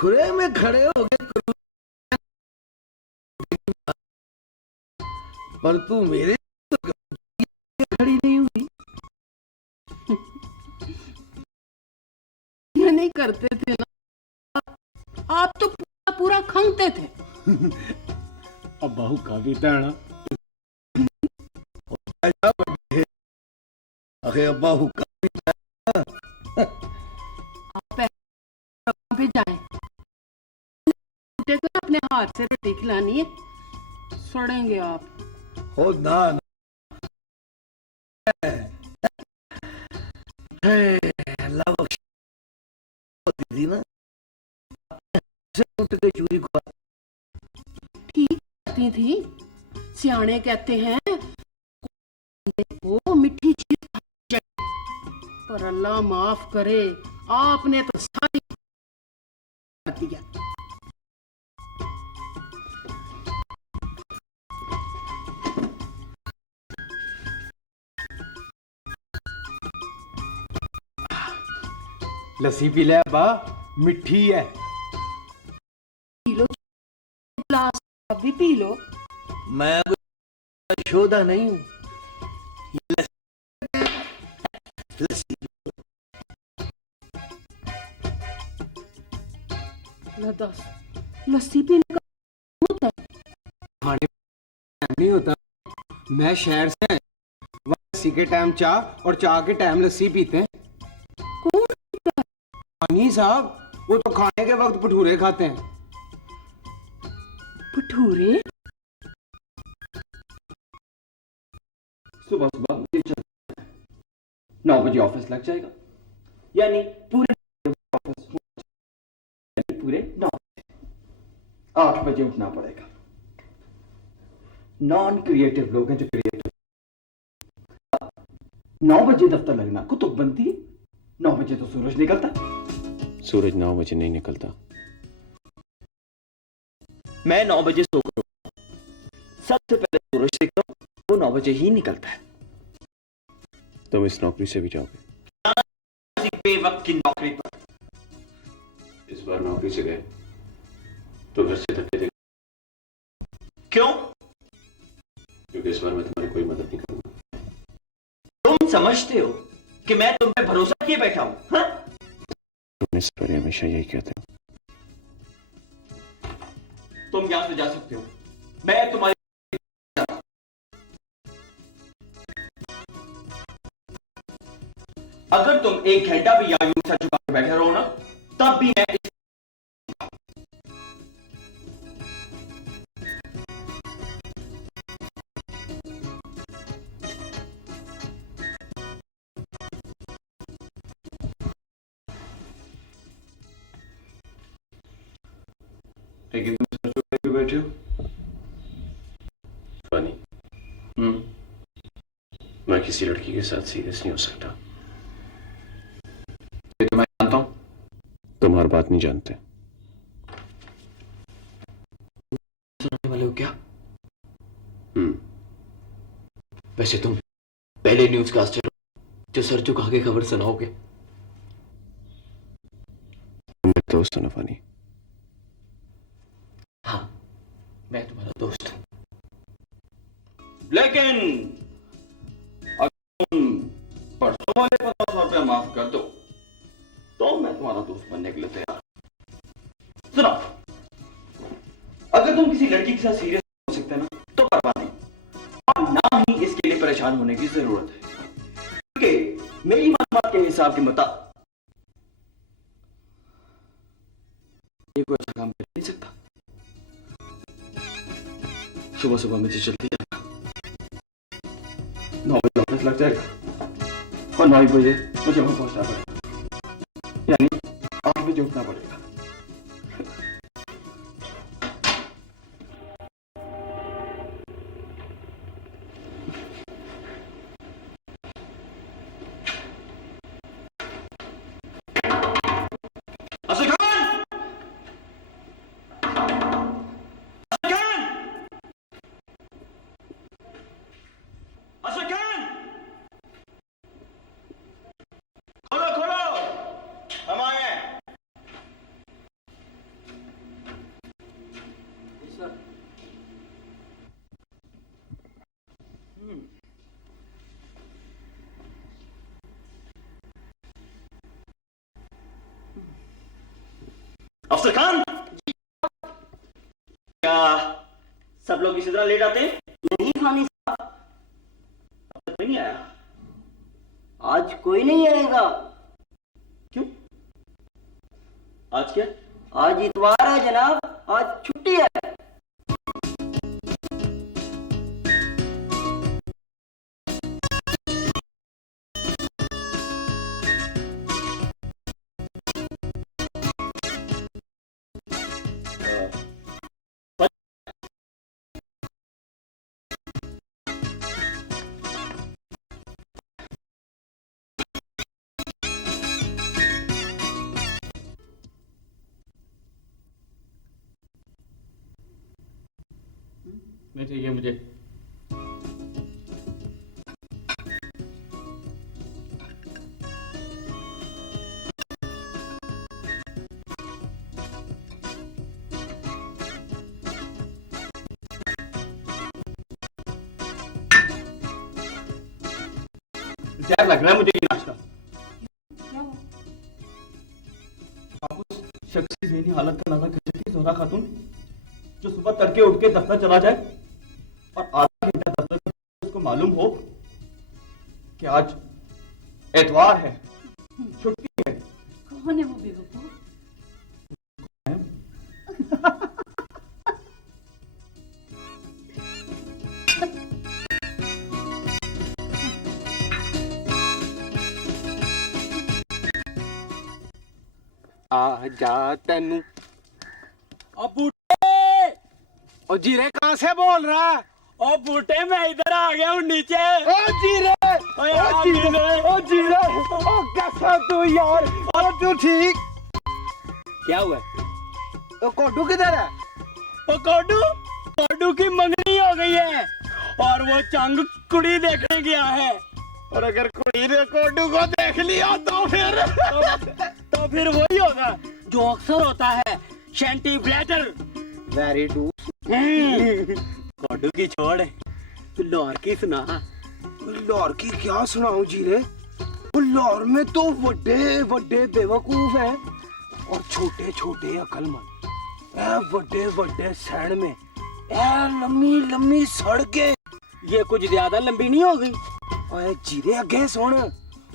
खुरे में खड़े हो गए, पर तू मेरे तो खड़ी नहीं हुई। ये नहीं करते थे ना, आप तो पूरा पूरा खंगते थे। अब बाहू का भी ताना अरे अब्बा हुक्का आप पे जाए, देखो अपने हाथ से रोटी खिलानी है, सड़ेंगे आप। हो ना, अल्लाह बख्श थी ना, से उठ के चूरी खा। ठीक कहती थी, सियाने कहते हैं वो मिठी चीज खानी चाहिए, पर अल्लाह माफ करे, आपने तो सारी कर दिया। लस्सी पी ले अब्बा, मिठी है। पी लो गिलास, अब भी पी लो। मैं शोधा नहीं हूं, लस्सी दस लस्सी पीने का होता है? खाने नहीं होता, मैं शहर से, लस्सी के टाइम चाय और चाय के टाइम लस्सी पीते हैं। कौन पीता है? पानी साहब, वो तो खाने के वक्त भटूरे खाते हैं। भटूरे? सुबह सुबह मुझे चलना है, 9 बजे ऑफिस लग जाएगा, यानी पूरे ऑफिस, यानी पूरे 9 बजे 8 बजे उठना पड़ेगा। नॉन क्रिएटिव लोग हैं जो क्रिएटिव। 9 बजे दफ्तर लगना कुतुब बनती है, 9 बजे तो सूरज निकलता। सूरज 9 बजे नहीं निकलता। मैं 9 बजे सोकर सबसे पहले सूरज देखता हूं, वो 9 बजे ही निकलता है। तुम इस नौकरी से भी जाओगे? बेवक्त की नौकरी पर इस बार नौकरी से गए तो घर से धक्के दे। क्यों? क्योंकि इस बार मैं तुम्हारी कोई मदद नहीं करूंगा। तुम समझते हो कि मैं तुम पे भरोसा किए बैठा हूं? हाँ? तुम इस बार हमेशा यही कहते हो। तुम यहां से जा सकते हो, मैं तुम्हारी अगर तुम 1 घंटा भी यहाँ यूं सर झुका के बैठे रहो ना, तब भी मैं लेकिन तुम सर झुका के बैठे हो। पानी, मैं किसी लड़की के साथ सीरियस नहीं हो सकता। ये तो मैं जानता हूं। तुम हर बात नहीं जानते। सुनाने वाले हो क्या? वैसे तुम पहले न्यूज कास्टर हो जो सर झुका के खबर सुनाओगे। तुम मेरे दोस्त हो ना फानी? हाँ, मैं तुम्हारा दोस्त हूं, लेकिन अगर तुम परसों वाले 50 रुपया माफ कर दो तो मैं तुम्हारा दोस्त बनने के लिए तैयार। सुनो, अगर तुम किसी लड़की के साथ सीरियस हो सकते ना तो परवाह नहीं, और ना ही इसके लिए परेशान होने की जरूरत है, क्योंकि मेरी मालूमात के हिसाब के मुताबिक ये कोई अच्छा काम कर नहीं सकता। सुबह सुबह मुझे जल्दी जाना, 9 बजे ऑफिस लग जाएगा और 9 बजे मुझे वहां पहुंचना पड़ेगा, यानी 8 बजे उठना पड़ेगा। खोलो खोलो सर। अफसर खान, क्या सब लोग इसी तरह लेट आते हैं? नहीं खानी साहब, अब तक नहीं आया। आज कोई नहीं आएगा। क्यों? आज क्या? आज इतवार है जनाब, आज छुट्टी है। नहीं चाहिए मुझे। जहर लग रहा है मुझे ये नाश्ता। क्या हुआ? आप उस शख्स की ज़हनी हालत का अंदाजा कर सकती हैं ज़ोहरा खातून, जो सुबह तड़के उठ के दफ्तर चला जाए और आधा घंटा दफ्तर में उसको मालूम हो कि आज एतवार है, छुट्टी है। कौन है वो बेवकूफ? आ जा तेनू। अब बूटे, और जीरे कहाँ से बोल रहा है? ओ बूटे मैं इधर आ गया हूँ नीचे। ओ जीरे, ओए ओ आ जीरे, जीरे। ओ जीरे, ओ कैसा तू यार? और तू ठीक? क्या हुआ? ओ कोडू किधर है? ओ कोडू की मंगनी हो गई है और वो चंग कुड़ी देखने गया है। और अगर कुड़ी ने कोडू को देख लिया तो फिर वही होगा जो अक्सर होता है, शैंटी फ्लैटर। Very do. कोडू की छोड़, तू लाहौर की सुना। लाहौर की क्या सुनाऊं जीरे? वो लाहौर में तो बड़े बड़े बेवकूफ हैं और छोटे छोटे अकलमंद। ए बड़े बड़े शहर में ए लम्बी लम्बी सड़कें। ये कुछ ज्यादा लंबी नहीं हो गई? ओए जीरे अगे सुन,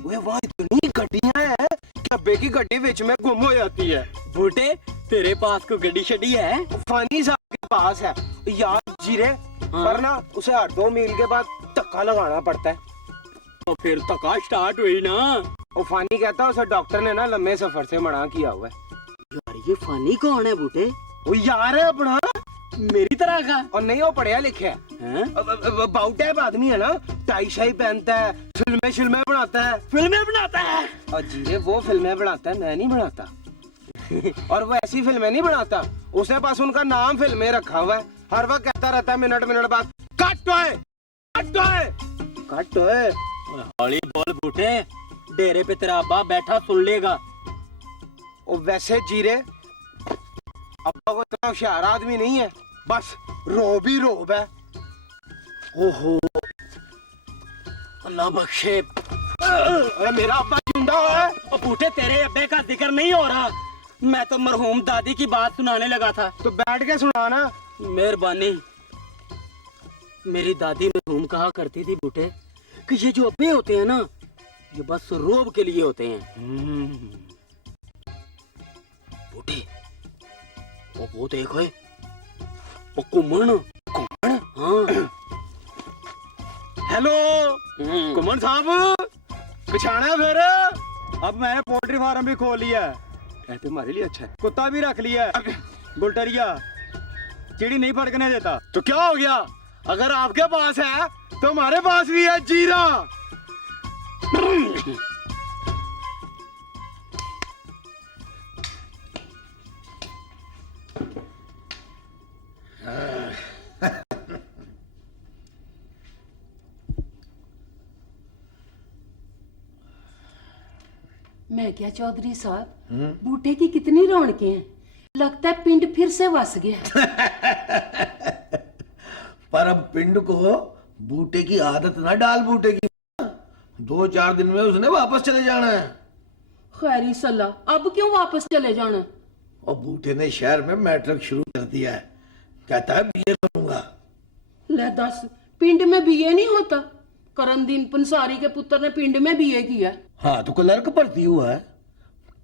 ओए वहाँ इतनी गड्डियां हैं कि अब्बे की गड्डी बीच में गुम हो जाती है। बूटे, तेरे पास कोई गड्डी शड्डी है? फानी साहब के पास है यार जीरे, पर ना उसे 8-2 मील के बाद धक्का लगाना पड़ता है। तो फिर धक्का स्टार्ट हुई ना। वो फानी कहता है उसे डॉक्टर ने ना लंबे सफर से मना किया हुआ है। यार ये फानी कौन है बूटे? वो यार है अपना, मेरी तरह का और नहीं वो पढ़िया लिखा है। हैं? बाउट टाइप आदमी है ना, टाई शाई पहनता है, फिल्में बनाता है। फिल्में बनाता है? और जीरे वो फिल्में बनाता है, मैं नहीं बनाता। और वो ऐसी फिल्में नहीं बनाता, उसने पास उनका नाम फिल्में रखा हुआ है। हर वक्त कहता रहता है मिनट बाद कट है, कट है, कट है। हौली बोल बूटे, डेरे पे तेरा अब्बा बैठा सुन लेगा। और वैसे जीरे अब्बा को इतना होशियार आदमी नहीं है, बस रोब ही रोब है। ओहो अल्लाह बख्शे। अरे मेरा अब्बा जिंदा है। ओ बूटे, तेरे अब्बे का जिक्र नहीं हो रहा, मैं तो मरहूम दादी की बात सुनाने लगा था। तो बैठ के सुनाना। मेहरबानी। मेरी दादी मरहूम कहा करती थी बूटे कि ये जो अब्बे होते हैं ना, ये बस रोब के लिए होते हैं। बूटे, वो देखो, वो कुमन। हाँ। हेलो कुमन साहब, पछाना फिर? अब मैंने पोल्ट्री फार्म भी खोल लिया है, ये तो हमारे लिए अच्छा है। कुत्ता भी रख लिया है, बुलटरिया, चिड़ी नहीं फड़कने देता। तो क्या हो गया? अगर आपके पास है तो हमारे पास भी है जीरा। मैं क्या चौधरी साहब, बूटे की कितनी रौनकें हैं। लगता है पिंड फिर से वस गया। यार अब पिंड को बूटे की आदत ना डाल, बूटे की 2-4 दिन में उसने वापस चले जाना है। खैरी सलाह, अब क्यों वापस चले जाना? और बूटे ने शहर में मैट्रिक शुरू कर दिया है, कहता है बीए करूंगा। ले दस, पिंड में बीए नहीं होता? करमदीन पंसारी के पुत्र ने पिंड में बीए किया। हाँ तो क्लर्क भर्ती हुआ है,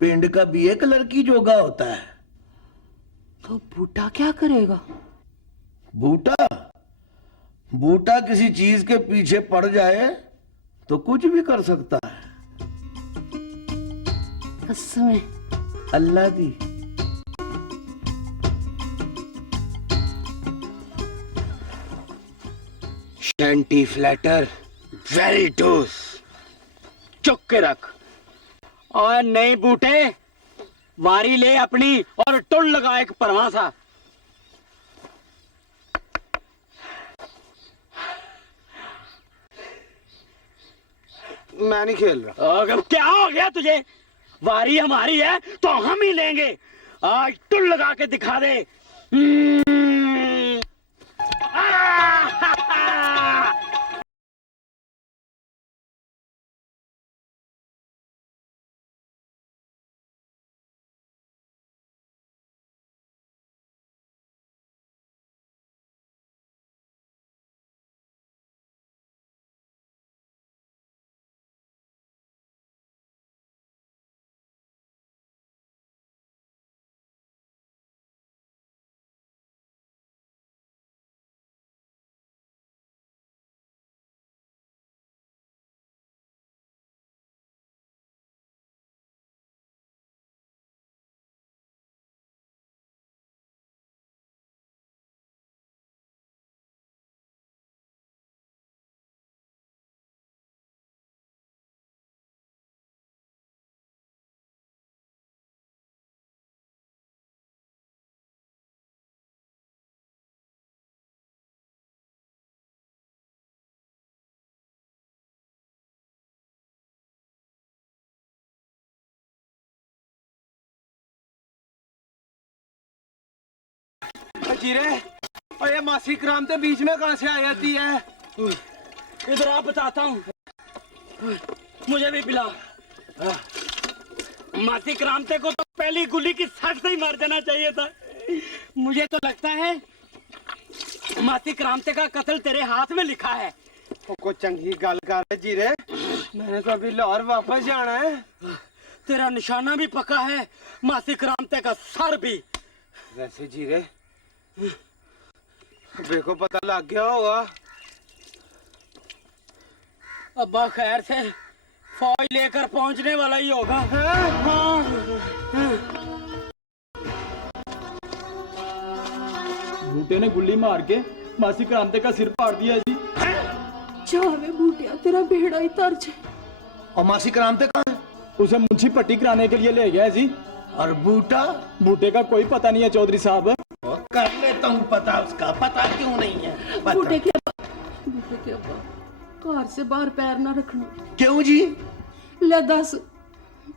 पिंड का बीए क्लर्क ही जोगा होता है। तो बूटा क्या करेगा? बूटा बूटा किसी चीज के पीछे पड़ जाए तो कुछ भी कर सकता है। कसमें अल्लाह दी। शैंटी फ्लैटर वेरी डोस, चुक के रख। और नहीं बूटे, वारी ले अपनी और टुल लगा एक परवां सा। मैं नहीं खेल रहा। अगर क्या हो गया तुझे? वारी हमारी है तो हम ही लेंगे। आज टुल लगा के दिखा दे। जीरे, और ये मासी करामते बीच में कहां से आ जाती है? इधर आप, बताता हूँ। मुझे भी पिला। मासी करामते को तो पहली गुल्ली की सट से ही मार देना चाहिए था। मुझे तो लगता है मासी करामते का कत्ल तेरे हाथ में लिखा है। को चंगी गल कर रहे जीरे, मैंने तो अभी लाहौर वापस जाना है। तेरा निशाना भी पक्का है, मासी करामते का सर भी। वैसे जीरे, देखो पता लग गया होगा। अब्बा खैर से फौज लेकर पहुंचने वाला ही होगा। हाँ। बूटे ने गुल्ली मार के मासी करामते का सिर फाड़ दिया जी। जावे बूटिया, तेरा बेड़ा ही तर्ज है। और मासी करामते कहाँ है? उसे मुंशी पट्टी कराने के लिए ले गया है जी। और बूटा? बूटे का कोई पता नहीं है चौधरी साहब। और कर लेता हूँ पता उसका, पता क्यों नहीं है? पता। बूटे के अब्बा, कार से बाहर पैर ना रखना। क्यों जी? ले दस,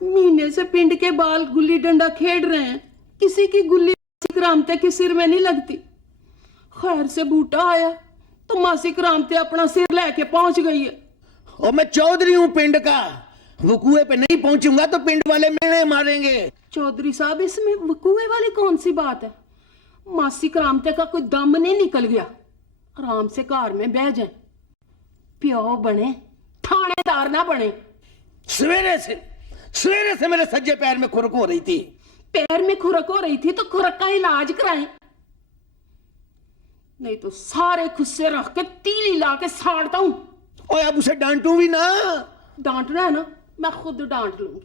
महीने से पिंड के बाल गुल्ली डंडा खेल रहे हैं, किसी की गुल्ली मासी करामते के सिर में नहीं लगती। खैर से बूटा आया तो मासी करामते अपना सिर लेके पहुंच गई है। और मैं चौधरी हूँ पिंड का, वो कुएं पे नहीं पहुंचूंगा तो पिंड वाले मेरे मारेंगे। चौधरी साहब, इसमें वकूए वाली कौन सी बात है? मासी करामते का कोई दम नहीं निकल गया। आराम से कार में बह जाए, प्यो बने, थानेदार ना बने। सवेरे से मेरे सज्जे पैर में खुरक हो रही थी। पैर में खुरक हो रही थी तो खुरक का इलाज कराएं, नहीं तो सारे खुस्से रख के तीली ला के साड़ता हूं। और अब उसे डांटू भी ना। डांटना है ना, मैं खुद डांट लूंगी।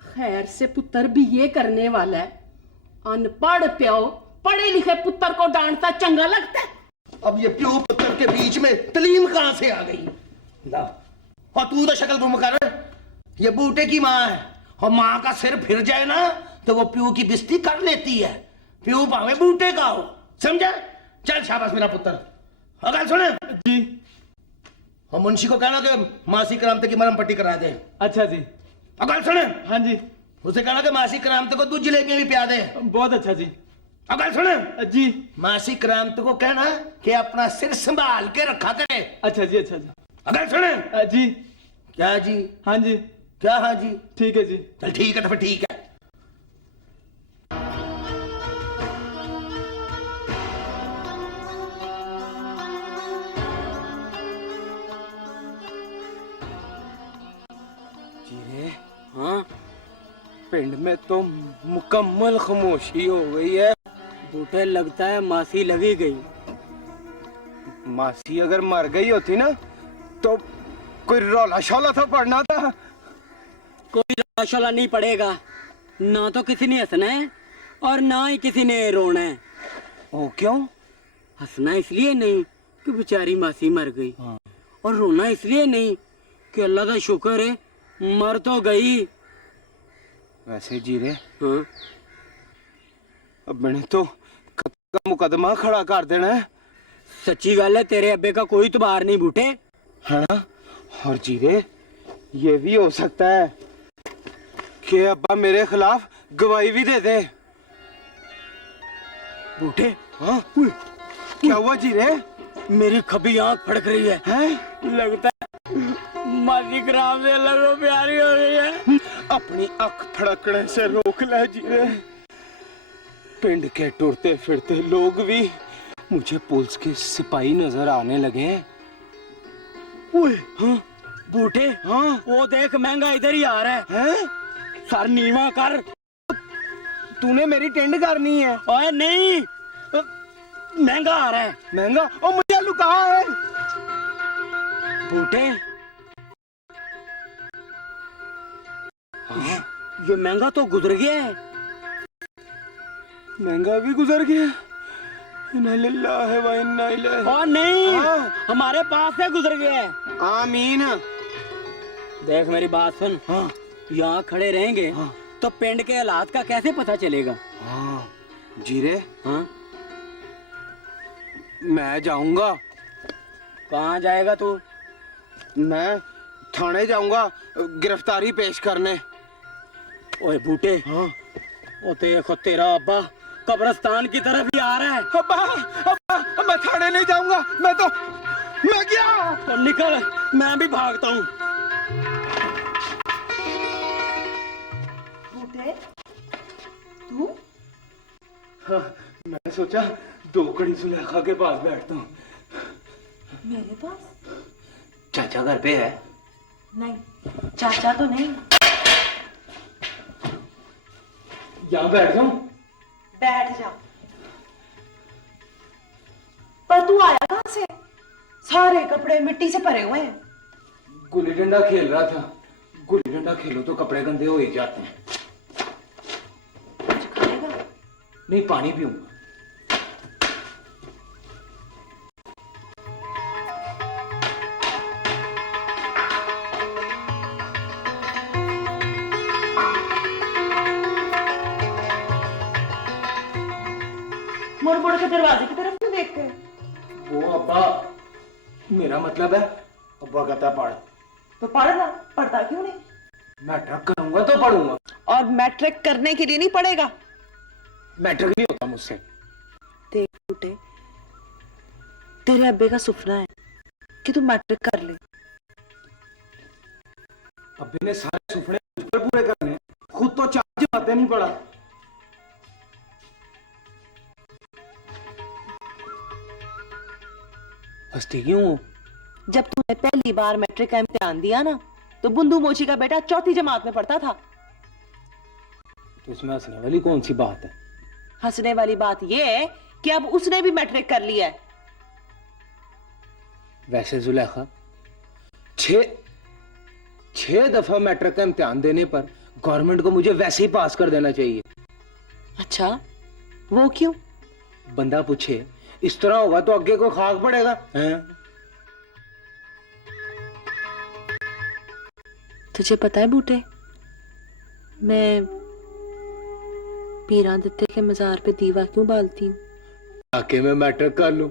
खैर से पुत्र बीए करने वाला है, अनपढ़ प्यो पढ़े लिखे पुत्र को डांटता चंगा लगता है? अब ये प्यो पुत्र के बीच में तलीम कहां से आ गई? ला, और तू तो शक्ल गुम कर। ये बूटे की माँ है, और माँ का सिर फिर जाए ना तो वो प्यो की बिस्ती कर लेती है। प्यो भावे बूटे का हो, समझा? चल शाबाश मेरा पुत्र। अगर सुने जी। और मुंशी को कहना कि मासी करामते की मरहम पट्टी करा दे। अच्छा जी। अगर सुने, हाँ जी। उसे कहना कि मासी करामते को दूध जलेबियां भी पिया दे। बहुत अच्छा जी। अगर सुन जी। मासी क्रांत को कहना कि अपना सिर संभाल के रखा करे। अच्छा जी, अच्छा जी। अगर सुन जी। क्या जी? हाँ जी। क्या हाँ जी? ठीक है जी। चल ठीक है तो फिर ठीक है। जीरे, हाँ पिंड में तो मुकम्मल खामोशी हो गई है। बूटे, लगता है मासी लगी गई। मासी अगर मर गई होती ना तो कोई रौला शौला तो पड़ना था। कोई रोशोला नहीं पड़ेगा, ना तो किसी ने हंसना है और ना ही किसी ने रोना है। ओ क्यों? हंसना इसलिए नहीं कि बेचारी मासी मर गई, और रोना इसलिए नहीं कि अल्लाह का शुक्र है मर तो गई। वैसे जीरे, हाँ, अब मैंने तो कत्ल का मुकदमा खड़ा कर देना है। सच्ची गल है, तेरे अब्बे का कोई तबार नहीं बूटे। है ना? और जीरे, ये भी हो सकता है कि अब्बा मेरे खिलाफ गवाही भी दे दे। बूटे, हाँ? क्या हुआ जीरे? मेरी खबी आंख फड़क रही है। हैं? लगता है मासी ग्राम से लगो प्यारी हो गई है। अपनी आंख फड़कने से रोक ले जीरे। पिंड के टुरते फिरते लोग भी मुझे पुलिस के सिपाही नजर आने लगे हैं। ओए, हाँ, बूटे, हाँ, वो देख महंगा इधर ही आ रहा है। हैं? सर नीवा कर। तूने मेरी टेंड करनी है? ओए नहीं, महंगा आ रहा है। महंगा? ओ मुझे लुका है। बूटे, ये महंगा तो गुजर गया है। महंगा भी गुजर गया। इन्ना लिल्लाहि व इन्ना इलैहि। और नहीं, हाँ। हमारे पास से गुजर गया है। आमीन। देख मेरी बात सुन, हाँ, यहाँ खड़े रहेंगे, हाँ, तो पिंड के हालात का कैसे पता चलेगा? हाँ जीरे, हाँ, मैं जाऊंगा। कहाँ जाएगा तू? मैं थाने जाऊंगा गिरफ्तारी पेश करने। ओए बूटे, हाँ? ओ देखो तेरा अब्बा कब्रिस्तान की तरफ ही आ रहा है। अब्बा, अब्बा, मैं थाने नहीं जाऊंगा। मैं गया। तो निकल, मैं भी भागता हूँ। बूटे, तू? हाँ, मैंने सोचा दो कड़ी सुलेखा के पास बैठता हूँ। मेरे पास? चाचा घर पे है? नहीं, चाचा तो नहीं। यहाँ बैठ जाऊं? बैठ जा। पर तू आया कहां से? सारे कपड़े मिट्टी से भरे हुए हैं। गुल्ली डंडा खेल रहा था। गुल्ली डंडा खेलो तो कपड़े गंदे हो ही जाते हैं। कुछ खाएगा? नहीं, पानी पीऊंगा। मुड़ मुड़ के दरवाजे की तरफ क्यों देखते हैं? वो अब्बा, मेरा मतलब है अब्बा कहता पढ़। तो पढ़ना, पढ़ता क्यों नहीं? मैट्रिक करूंगा तो पढ़ूंगा। और मैट्रिक करने के लिए नहीं पढ़ेगा। मैट्रिक नहीं होता मुझसे। देख बूटे, तेरे अब्बे का सपना है कि तू मैट्रिक कर ले। अब्बे ने सारे सुपने मुझ पर पूरे करने, खुद तो चार जमाते नहीं पढ़ा। हंसती क्यों हो? जब तूने पहली बार मैट्रिक का इम्तिहान दिया ना, तो बुंदू मोची का बेटा चौथी जमात में पढ़ता था। तो इसमें हंसने वाली कौन सी बात है? हंसने वाली बात यह है कि अब उसने भी मैट्रिक कर लिया है। वैसे जुलेखा, छह दफा मैट्रिक का इम्तिहान देने पर गवर्नमेंट को मुझे वैसे ही पास कर देना चाहिए। अच्छा, वो क्यों? बंदा पूछे इस तरह होगा तो आगे को खाक पड़ेगा। तुझे पता है बूटे, मैं पीरान दत्ते के मजार पे दीवा क्यों बालती हूँ? ताकि मैं मैट्रिक कर लूं।